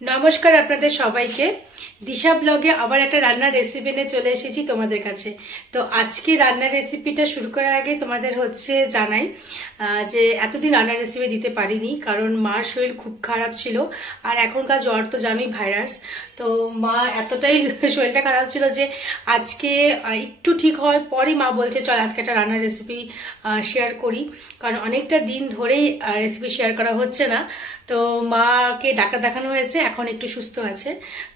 নমস্কার আপনাদের সবাইকে। দিশা ব্লগে আবার একটা রান্নার রেসিপি নিয়ে চলে এসেছি তোমাদের কাছে। তো আজকে রান্নার রেসিপিটা শুরু করার আগে তোমাদের জানাই যে এতদিন রান্নার রেসিপি দিতে পারিনি, কারণ মার শরীর খুব খারাপ ছিল। আর এখনকার জ্বর তো জানোই, ভাইরাস। তো মা এতটাই শরীরটা খারাপ ছিল যে আজকে একটু ঠিক হওয়ার পরই মা বলছে চল আজকে একটা রান্নার রেসিপি শেয়ার করি, কারণ অনেকটা দিন ধরেই রেসিপি শেয়ার করা হচ্ছে না। তো মাকে ডাক্তার দেখানো হয়েছে, এখন একটু সুস্থ আছে।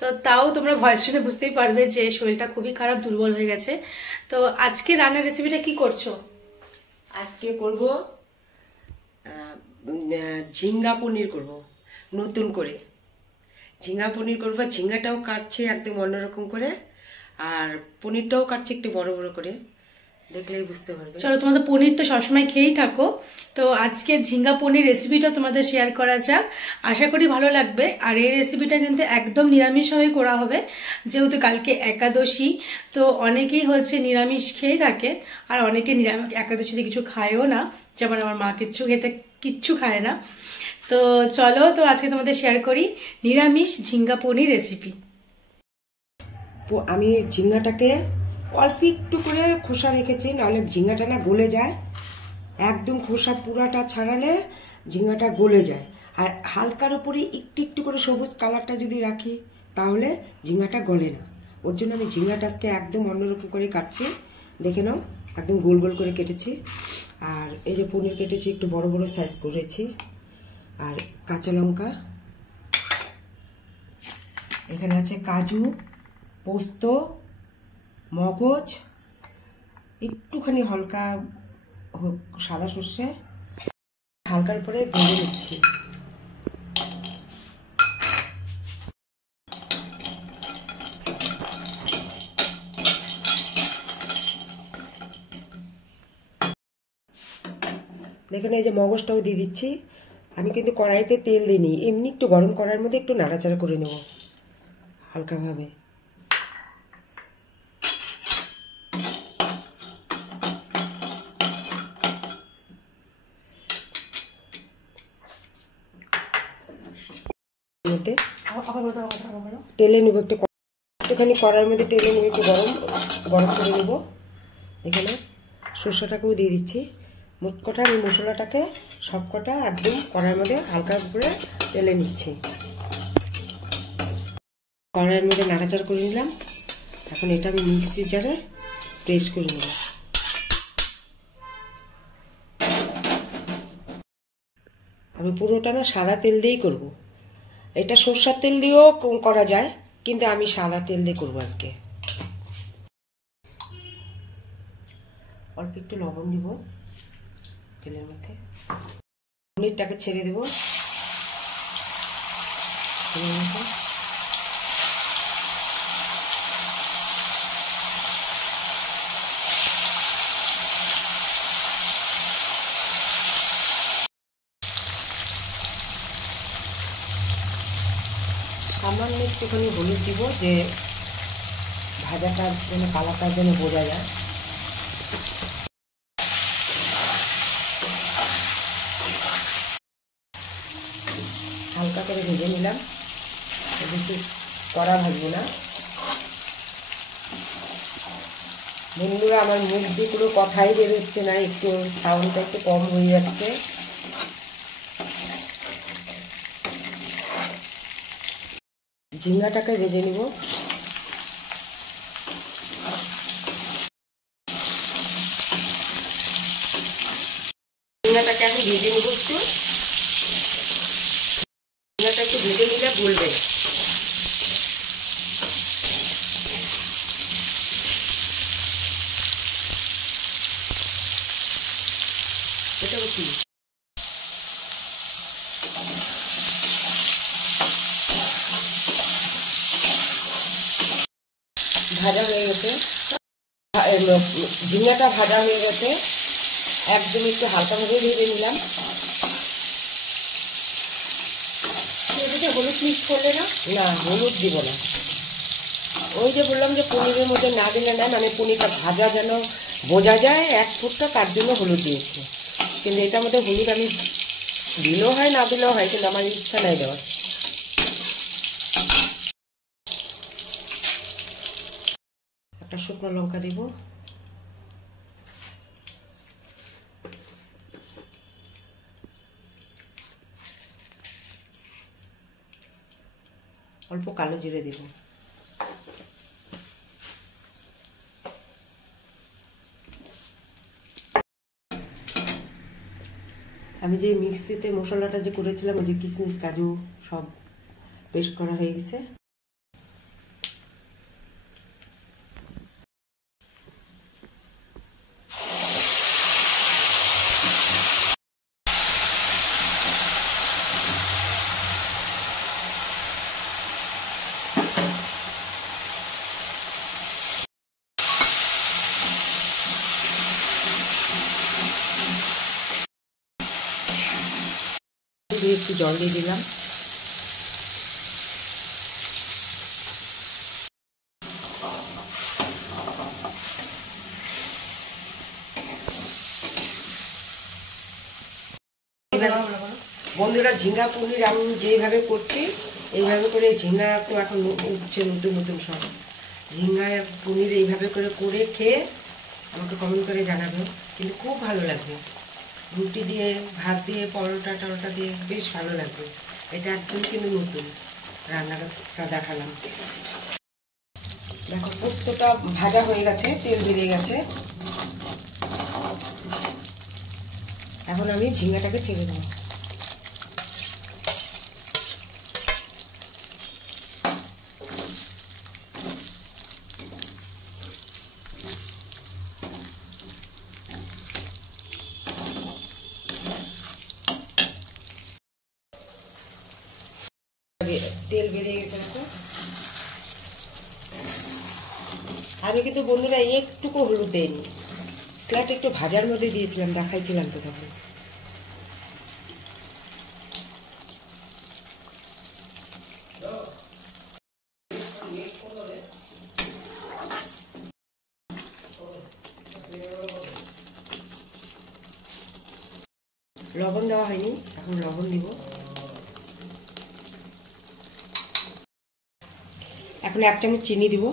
তো তাও তোমরা ভয়েস শুনে বুঝতেই পারবে যে শরীরটা খুবই খারাপ, দুর্বল হয়ে গেছে। তো আজকে রান্নার রেসিপিটা কি করছো? আজকে করব ঝিঙ্গা পনির করব, নতুন করে ঝিঙ্গা পনির করব। ঝিঙ্গাটাও কাটছে একদম অন্যরকম করে, আর পনিরটাও কাটছে একটু বড় বড় করে, দেখলেই বুঝতে পারবে। চলো, তোমাদের পনির তো সবসময় খেয়েই থাকো, তো আজকে ঝিঙ্গা পনির রেসিপিটা তোমাদের শেয়ার করা যাক। আশা করি ভালো লাগবে। আর এই রেসিপিটা কিন্তু একদম নিরামিষভাবে করা হবে, যেহেতু কালকে একাদশী। তো অনেকেই নিরামিষ খেয়ে থাকে, আর অনেকে নিরামিষ একাদশীতে কিছু খায়ও না, যেমন আমার মা কিচ্ছু খায় না। তো চলো, তো আজকে তোমাদের শেয়ার করি নিরামিষ ঝিঙ্গা পনির রেসিপি। আমি ঝিঙ্গাটাকে অল্প একটু করে খোসা রেখেছি, নাহলে ঝিঙ্গাটা না গলে যায়। একদম খোসা পুরাটা ছাড়ালে ঝিঙ্গাটা গলে যায়। আর হালকার উপরে একটু একটু করে সবুজ কালারটা যদি রাখি তাহলে ঝিঙ্গাটা গলে না। ওর জন্য আমি ঝিঙ্গাটা আজকে একদম অন্যরকম করে কাটছি, দেখে নাও, একদম গোল গোল করে কেটেছি। আর এই যে পনির কেটেছি, একটু বড় বড় সাইজ করেছি। আর কাঁচা লঙ্কা, এখানে আছে কাজু, পোস্ত, মগজ, একটুখানি হালকা সাদা সর্ষে, হালকার পরে ভেজে নিচ্ছি। দেখুন, এই যে মগজটাও দিয়ে দিচ্ছি। আমি কিন্তু কড়াইতে তেল দিইনি, এমনি একটু গরম করার মধ্যে একটু নাড়াচাড়া করে নেব হালকাভাবে। টেলে নেব একটুখানি কড়াইয়ের মধ্যে টেলে নেব, একটু গরম করে নেব। এখানে সর্ষেটাকেও দিয়ে দিচ্ছি। মোট কটা আমি মশলাটাকে সব কটা একদম কড়াইয়ের মধ্যে হালকা করে টেলে নিচ্ছি। কড়াইয়ের মধ্যে নাড়াচাড়া করে নিলাম। এখন এটা আমি মিক্সির জারে প্রেস করে নেব। আমি পুরোটা না সাদা তেল দিয়েই করব। এটা সরষের তেল দিয়েও করা যায়, কিন্তু আমি সাদা তেল দিয়ে করবো আজকে। অল্প একটু লবণ দিব তেলের মধ্যে, পনিরটাকে ছেড়ে দেব তেলের মধ্যে। সামান্য একটুখানি হলুদ দিব, যে ভাজাটার জন্য কালারটার জন্য বোঝা যায়। হালকা করে ভেজে নিলাম, বেশি কড়া ভাজবো না। বন্ধুরা, আমার মুখ দিয়ে কোনো কথাই বেরোচ্ছে না, একটু সাউন্ডটা একটু কম হয়ে যাচ্ছে। ঝিঙ্গাটাকে ভেজে নিব। ঝিঙ্গাটাকে আমি ভেজে নিব একটু। ঝিঙ্গাটা একটু ভেজে নিলে গলবে। এটা কি ভাজা হয়ে গেছে, ঝিঙ্গাটা ভাজা হয়ে গেছে। একদম একটু হালকাভাবে ভেজে নিলাম। হলুদ মিক্স করলে না? না, হলুদ দিব না। ওই যে বললাম যে পনিরের মধ্যে না দিলে না, মানে পনিরটা ভাজা যেন বোঝা যায় এক ফুটটা, তার জন্য হলুদ দিয়েছি। কিন্তু এটার মধ্যে হলুদ আমি দিলেও হয় না দিলেও হয়, কিন্তু আমার ইচ্ছা নাই দেওয়ার। একটা শুকনো লঙ্কা দেব, অল্প কালো জিরে দেব, আমি যে মিক্সিতে মশলাটা যে করেছিলাম ওই যে কিশমিশ কাজু সব পেস্ট করা হয়ে গেছে। একটু জল দিয়ে দিলাম, বন্ধুরা ঝিঙ্গা পনির আমি যেভাবে করছি এইভাবে করে ঝিঙ্গা তো এখন উঠছে নতুন নতুন সব ঝিঙ্গা পনির এইভাবে করে খেয়ে আমাকে কমেন্ট করে জানাবে, কিন্তু খুব ভালো লাগবে। রুটি দিয়ে, ভাত দিয়ে, পরোটা টরোটা দিয়ে বেশ ভালো লাগবে। এটা একদম কিন্তু নতুন রান্নাটা দেখালাম। দেখো পোস্তটা ভাজা হয়ে গেছে, তেল বেরিয়ে গেছে। এখন আমি ঝিঙ্গাটাকে ছেড়ে দেবো। তেল বেরিয়ে গেছে দেখো। আমি কিন্তু বন্ধুরা একটুকু হলুদ দেয়নি, স্লাইট একটু ভাজার মধ্যে দিয়েছিলাম, দেখাইছিলাম তো তখন। লবণ দেওয়া হয়নি, এখন লবণ দিব। এখন 1 চামচ চিনি দিব।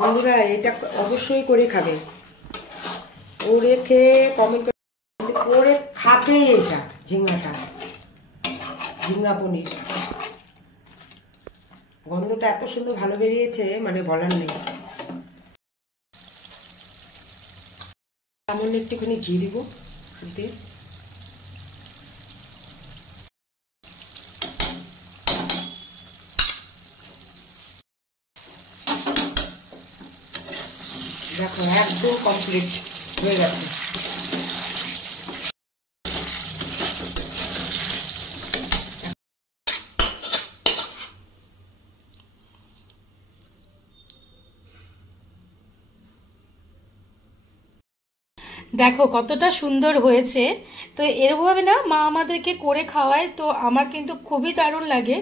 বন্ধুরা এটা অবশ্যই করে খাবে, করে খেয়ে কমেন্ট করে খাবে। এটা ঝিঙ্গাটা, ঝিঙ্গা পনির গন্ধটা এত সুন্দর ভালো বেরিয়েছে, মানে বলার নেই। সামান্য একটুখানি জিরে দিব, দেখো একদম কমপ্লিট হয়ে গেছে। দেখো কতটা সুন্দর হয়েছে। তো এরকমভাবে না মা আমাদেরকে করে খাওয়ায়, তো আমার কিন্তু খুবই দারুণ লাগে।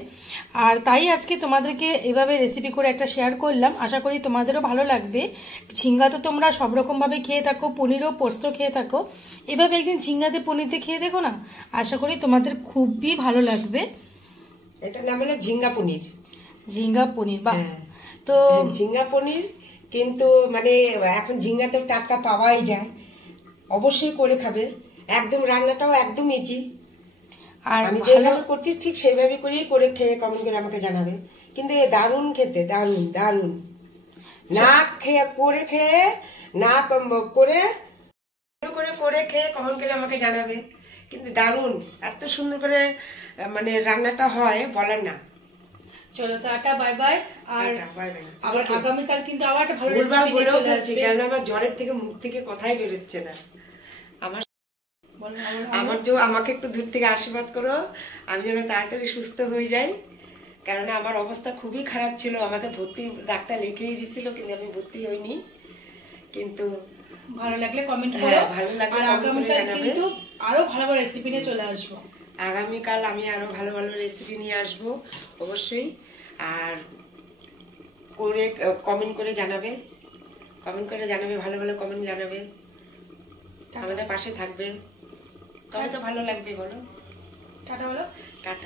আর তাই আজকে তোমাদেরকে এভাবে রেসিপি করে একটা শেয়ার করলাম, আশা করি তোমাদেরও ভালো লাগবে। ঝিঙ্গা তো তোমরা সব রকমভাবে খেয়ে থাকো, পনিরও পোস্ত খেয়ে থাকো, এভাবে একদিন ঝিঙ্গাতে পনিরতে খেয়ে দেখো না, আশা করি তোমাদের খুবই ভালো লাগবে। এটার নাম হলো ঝিঙ্গা পনির। ঝিঙ্গা পনির, বা তো ঝিঙ্গা পনির কিন্তু মানে এখন ঝিঙ্গা তো টাটকা পাওয়াই যায়, অবশ্যই করে খাবে। একদম রান্নাটাও একদম ইজি, আর আমি যেভাবে করছি ঠিক সেইভাবে করেই করে খেয়ে কমেন্ট করে আমাকে জানাবে। কিন্তু দারুণ খেতে, দারুণ দারুণ। না খেয়ে করে খেয়ে না করে করে করে খেয়ে কমেন্ট করে আমাকে জানাবে, কিন্তু দারুণ এত সুন্দর করে মানে রান্নাটা হয় বলার না। চলো টাটা, বাই বাই। আর বাই বাই। আবার আগামীকাল কিন্তু আবার একটা ভালো রেসিপি নিয়ে চলে আসবে। কারণ আমার জ্বরের থেকে মুখ থেকে কথাই বেরোচ্ছে না। আমাকে একটু দূর থেকে আশীর্বাদ করো, আমি যেন তাড়াতাড়ি সুস্থ হয়ে যাই। কারণ আমার অবস্থা খুবই খারাপ ছিল, আমাকে ভর্তি ডাক্তার লিখেই দিছিল, কিন্তু আমি ভর্তি হইনি। কিন্তু ভালো লাগলে কমেন্ট করো, ভালো লাগলে আগামীকাল কিন্তু আরো ভালো ভালো রেসিপি নিয়ে চলে আসবো। আগামীকাল আমি আরো ভালো ভালো রেসিপি নিয়ে আসবো অবশ্যই। আর করে কমেন্ট করে জানাবে, ভালো ভালো কমেন্ট জানাবে। আমাদের পাশে থাকবে, তবে তো ভালো লাগবে, বলো। টাটা বলো। টাটা।